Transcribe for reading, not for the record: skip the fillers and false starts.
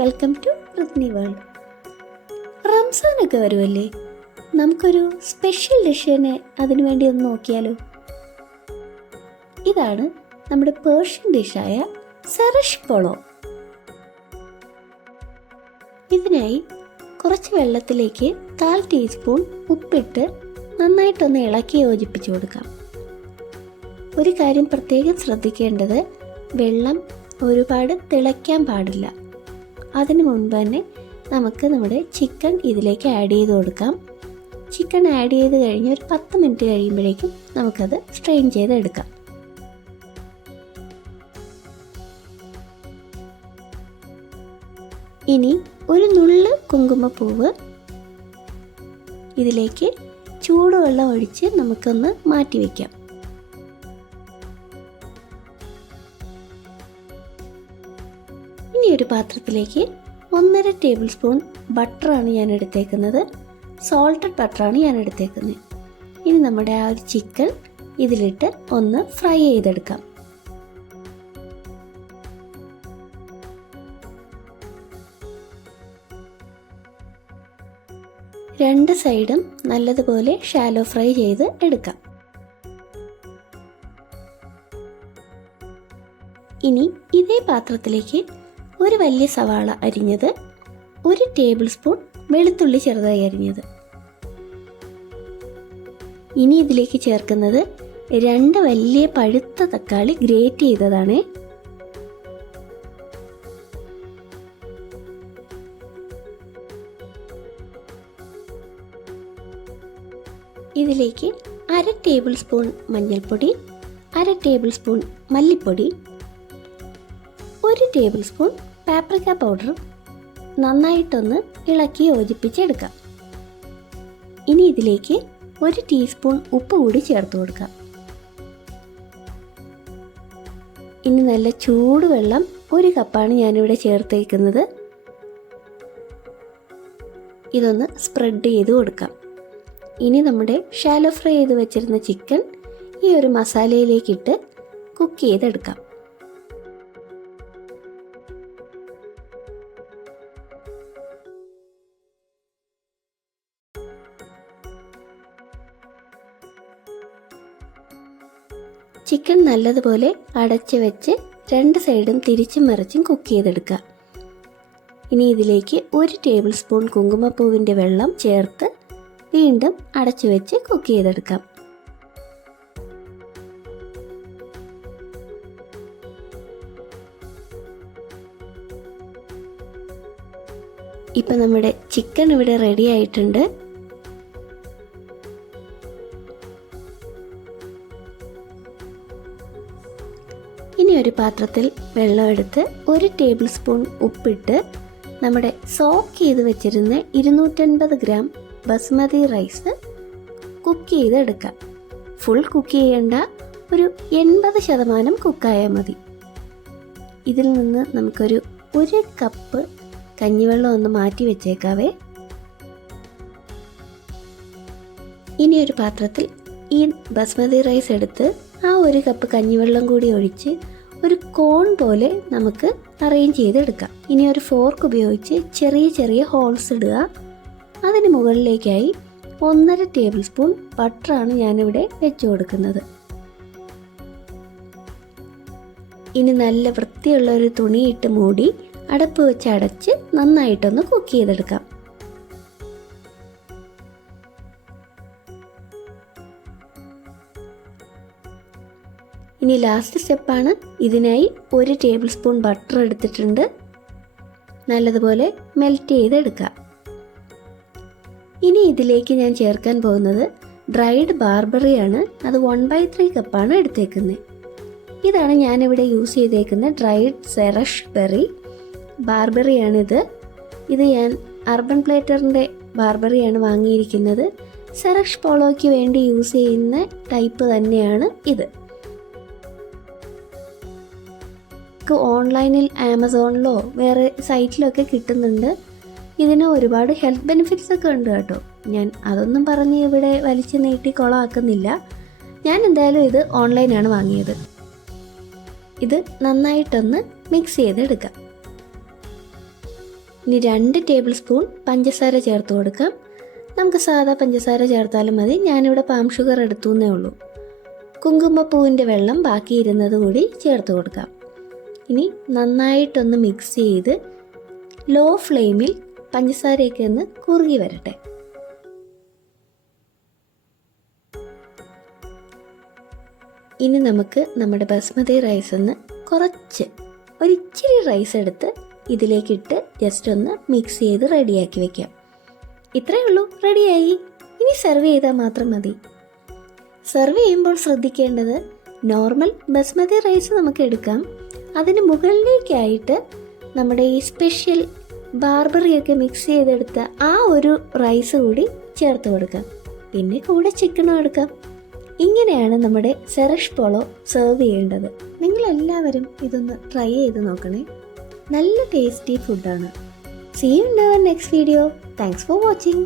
Welcome to Prithvi world. റംസാനൊക്കെ വരുമല്ലേ, നമുക്കൊരു സ്പെഷ്യൽ ഡിഷിനെ അതിനു വേണ്ടി ഒന്ന് നോക്കിയാലോ. ഇതാണ് നമ്മുടെ പേർഷ്യൻ ഡിഷായ സെറഷ് പൊളോ. ഇതിനായി കുറച്ച് വെള്ളത്തിലേക്ക് 1/4 ടീസ്പൂൺ ഉപ്പിട്ട് നന്നായിട്ടൊന്ന് ഇളക്കി യോജിപ്പിച്ചു കൊടുക്കാം. ഒരു കാര്യം പ്രത്യേകം ശ്രദ്ധിക്കേണ്ടത്, വെള്ളം ഒരുപാട് തിളയ്ക്കാൻ പാടില്ല. അതിന് മുൻപ് തന്നെ നമുക്ക് നമ്മുടെ ചിക്കൻ ഇതിലേക്ക് ആഡ് ചെയ്ത് കൊടുക്കാം. ചിക്കൻ ആഡ് ചെയ്ത് കഴിഞ്ഞ് ഒരു 10 മിനിറ്റ് കഴിയുമ്പോഴേക്കും നമുക്കത് സ്ട്രെയിൻ ചെയ്തെടുക്കാം. ഇനി ഒരു നുള്ള് കുങ്കുമപ്പൂവ് ഇതിലേക്ക് ചൂടുവെള്ളം ഒഴിച്ച് നമുക്കൊന്ന് മാറ്റി വയ്ക്കാം. ഇനി ഒരു പാത്രത്തിലേക്ക് 1.5 ടേബിൾ സ്പൂൺ ബട്ടറാണ് ഞാൻ എടുത്തേക്കുന്നത്. സോൾട്ടഡ് ബട്ടറാണ് ഞാൻ എടുത്തേക്കുന്നത്. ഇനി നമ്മുടെ ആ ഒരു ചിക്കൻ ഇതിലിട്ട് ഒന്ന് ഫ്രൈ ചെയ്തെടുക്കാം. രണ്ട് സൈഡും നല്ലതുപോലെ ഷാലോ ഫ്രൈ ചെയ്ത് എടുക്കാം. ഇനി ഇതേ പാത്രത്തിലേക്ക് ഒരു വലിയ സവാള അരിഞ്ഞത്, 1 ടേബിൾ സ്പൂൺ വെളുത്തുള്ളി ചെറുതായി അരിഞ്ഞത്. ഇനി ഇതിലേക്ക് ചേർക്കുന്നത് 2 വലിയ പഴുത്ത തക്കാളി ഗ്രേറ്റ് ചെയ്തതാണ്. ഇതിലേക്ക് 1/2 ടേബിൾ സ്പൂൺ മഞ്ഞൾപ്പൊടി, 1/2 ടേബിൾ സ്പൂൺ മല്ലിപ്പൊടി, 1 ടേബിൾ സ്പൂൺ പാപ്രിക്ക പൗഡർ നന്നായിട്ടൊന്ന് ഇളക്കി യോജിപ്പിച്ചെടുക്കാം. ഇനി ഇതിലേക്ക് 1 ടീസ്പൂൺ ഉപ്പ് കൂടി ചേർത്ത് കൊടുക്കാം. ഇനി നല്ല ചൂടുവെള്ളം 1 കപ്പാണ് ഞാനിവിടെ ചേർത്തേക്കുന്നത്. ഇതൊന്ന് സ്പ്രെഡ് ചെയ്ത് കൊടുക്കാം. ഇനി നമ്മുടെ ഷാലോ ഫ്രൈ ചെയ്ത് വെച്ചിരുന്ന ചിക്കൻ ഈ ഒരു മസാലയിലേക്കിട്ട് കുക്ക് ചെയ്തെടുക്കാം. ചിക്കൻ നല്ലതുപോലെ അടച്ച് വെച്ച് 2 സൈഡും തിരിച്ചും മറിച്ചും കുക്ക് ചെയ്തെടുക്കുക. ഇനി ഇതിലേക്ക് 1 ടേബിൾ സ്പൂൺ കുങ്കുമപ്പൂവിൻ്റെ വെള്ളം ചേർത്ത് വീണ്ടും അടച്ചു വെച്ച് കുക്ക് ചെയ്തെടുക്കാം. ഇപ്പം നമ്മുടെ ചിക്കൻ ഇവിടെ റെഡി ആയിട്ടുണ്ട്. ഇനി ഒരു പാത്രത്തിൽ വെള്ളം എടുത്ത് 1 ടേബിൾ സ്പൂൺ ഉപ്പിട്ട് നമ്മുടെ സോക്ക് ചെയ്ത് വെച്ചിരുന്ന 250 ഗ്രാം ബസ്മതി റൈസ് കുക്ക് ചെയ്തെടുക്കാം. ഫുൾ കുക്ക് ചെയ്യേണ്ട, ഒരു 80% കുക്കായാൽ മതി. ഇതിൽ നിന്ന് നമുക്കൊരു 1 കപ്പ് കഞ്ഞിവെള്ളം ഒന്ന് മാറ്റി വെച്ചേക്കാവേ. ഇനി ഒരു പാത്രത്തിൽ ഈ ബസ്മതി റൈസ് എടുത്ത് ആ 1 കപ്പ് കഞ്ഞിവെള്ളം കൂടി ഒഴിച്ച് ഒരു കോൺ പോലെ നമുക്ക് അറേഞ്ച് ചെയ്തെടുക്കാം. ഇനി ഒരു ഫോർക്ക് ഉപയോഗിച്ച് ചെറിയ ചെറിയ ഹോൾസ് ഇടുക. അതിന് മുകളിലേക്കായി 1.5 ടേബിൾ സ്പൂൺ ബട്ടറാണ് ഞാനിവിടെ വെച്ച് കൊടുക്കുന്നത്. ഇനി നല്ല വൃത്തിയുള്ള ഒരു തുണിയിട്ട് മൂടി അടപ്പ് വെച്ച് അടച്ച് നന്നായിട്ടൊന്ന് കുക്ക് ചെയ്തെടുക്കാം. ഇനി ലാസ്റ്റ് സ്റ്റെപ്പാണ്. ഇതിനായി 1 ടേബിൾ സ്പൂൺ ബട്ടർ എടുത്തിട്ടുണ്ട്. നല്ലതുപോലെ മെൽറ്റ് ചെയ്തെടുക്കാം. ഇനി ഇതിലേക്ക് ഞാൻ ചേർക്കാൻ പോകുന്നത് ഡ്രൈഡ് ബാർബറിയാണ്. അത് 1/3 കപ്പാണ് എടുത്തേക്കുന്നത്. ഇതാണ് ഞാനിവിടെ യൂസ് ചെയ്തേക്കുന്ന ഡ്രൈഡ് സെറഷ് ബെറി ബാർബറിയാണിത്. ഇത് ഞാൻ അർബൻ പ്ലേറ്ററിൻ്റെ ബാർബറിയാണ് വാങ്ങിയിരിക്കുന്നത്. സെറഷ് പോളോയ്ക്ക് വേണ്ടി യൂസ് ചെയ്യുന്ന ടൈപ്പ് തന്നെയാണ് ഇത്. ഓൺലൈനിൽ ആമസോണിലോ വേറെ സൈറ്റിലൊക്കെ കിട്ടുന്നുണ്ട്. ഇതിന് ഒരുപാട് ഹെൽത്ത് ബെനിഫിറ്റ്സ് ഒക്കെ ഉണ്ട് കേട്ടോ. ഞാൻ അതൊന്നും പറഞ്ഞ് ഇവിടെ വലിച്ചു നീട്ടി കുളമാക്കുന്നില്ല. ഞാൻ എന്തായാലും ഇത് ഓൺലൈനാണ് വാങ്ങിയത്. ഇത് നന്നായിട്ടൊന്ന് മിക്സ് ചെയ്തെടുക്കാം. ഇനി 2 ടേബിൾ സ്പൂൺ പഞ്ചസാര ചേർത്ത് കൊടുക്കാം. നമുക്ക് സാധാ പഞ്ചസാര ചേർത്താലും മതി. ഞാനിവിടെ പാം ഷുഗർ എടുത്തു എന്നേ ഉള്ളൂ. കുങ്കുമപ്പൂവിൻ്റെ വെള്ളം ബാക്കിയിരുന്നത് കൂടി ചേർത്ത് കൊടുക്കാം. ഇനി നന്നായിട്ടൊന്ന് മിക്സ് ചെയ്ത് ലോ ഫ്ലെയിമിൽ പഞ്ചസാരയൊക്കെ ഒന്ന് കുറുകി വരട്ടെ. ഇനി നമുക്ക് നമ്മുടെ ബസ്മതി റൈസ് ഒന്ന് ഒരിച്ചിരി റൈസ് എടുത്ത് ഇതിലേക്കിട്ട് ജസ്റ്റ് ഒന്ന് മിക്സ് ചെയ്ത് റെഡിയാക്കി വെക്കാം. ഇത്രയേ ഉള്ളൂ, റെഡിയായി. ഇനി സെർവ് ചെയ്താൽ മാത്രം മതി. സെർവ് ചെയ്യുമ്പോൾ ശ്രദ്ധിക്കേണ്ടത്, നോർമൽ ബസ്മതി റൈസ് നമുക്ക് എടുക്കാം. അതിന് മുകളിലേക്കായിട്ട് നമ്മുടെ ഈ സ്പെഷ്യൽ ബാർബറിയൊക്കെ മിക്സ് ചെയ്തെടുത്ത ആ ഒരു റൈസ് കൂടി ചേർത്ത് കൊടുക്കാം. പിന്നെ കൂടെ ചിക്കനും എടുക്കാം. ഇങ്ങനെയാണ് നമ്മുടെ സെറഷ് പോളോ സെർവ് ചെയ്യേണ്ടത്. നിങ്ങളെല്ലാവരും ഇതൊന്ന് ട്രൈ ചെയ്ത് നോക്കണേ. നല്ല ടേസ്റ്റി ഫുഡാണ്. See you in our next video. Thanks for watching.